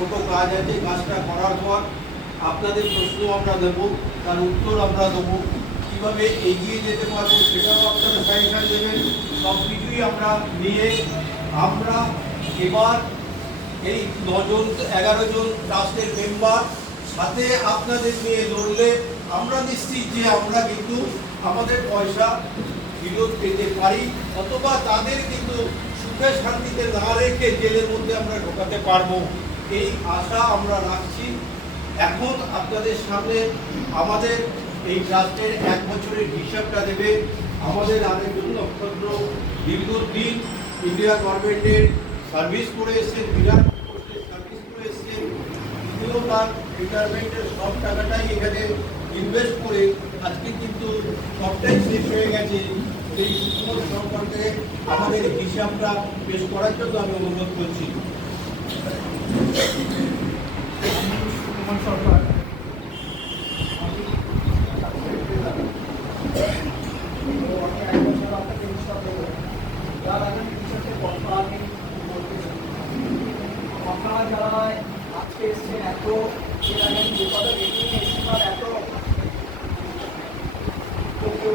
ছোট কাজ আছে, কাজটা করার পর আপনাদের প্রশ্ন আমরা দেব, তার উত্তর আমরা দেবো, কীভাবে এগিয়ে যেতে পারবো সেটাও আপনারা সাজেশন দেবেন। সব কিছুই আমরা নিয়ে আমরা এবার এই 11 জন ট্রাস্টের মেম্বার সাথে আপনাদের নিয়ে লড়লে আমরা নিশ্চিত যে আমরা কিন্তু আমাদের পয়সা ফেরত পেতে পারি, অথবা তাদের কিন্তু সুখে শান্তিতে না রেখে জেলের মধ্যে আমরা ঢোকাতে পারবো, এই আশা আমরা রাখছি। এখন আপনাদের সামনে আমাদের এই ট্রাস্টের 1 বছরের হিসাবটা দেবে আমাদের আরেকজন নক্ষত্র, দীর্ঘদিন ইন্ডিয়া গভর্নমেন্টের সার্ভিস করে এসেছেন, বিরাট পোস্টে সার্ভিস করে এসেছেন। তিনিও তার রিটায়ারমেন্টের সব টাকাটাই এখানে ইনভেস্ট করে আজকে কিন্তু সবটাই শেষ হয়ে গেছে। সেই সুন্দর সম্পর্কে আমাদের হিসাবটা পেশ করার জন্য আমি অনুরোধ করছি। সরকার আপনারা যারা আজকে এসছেন, এত যে কথা এসেছেন, এত কেউ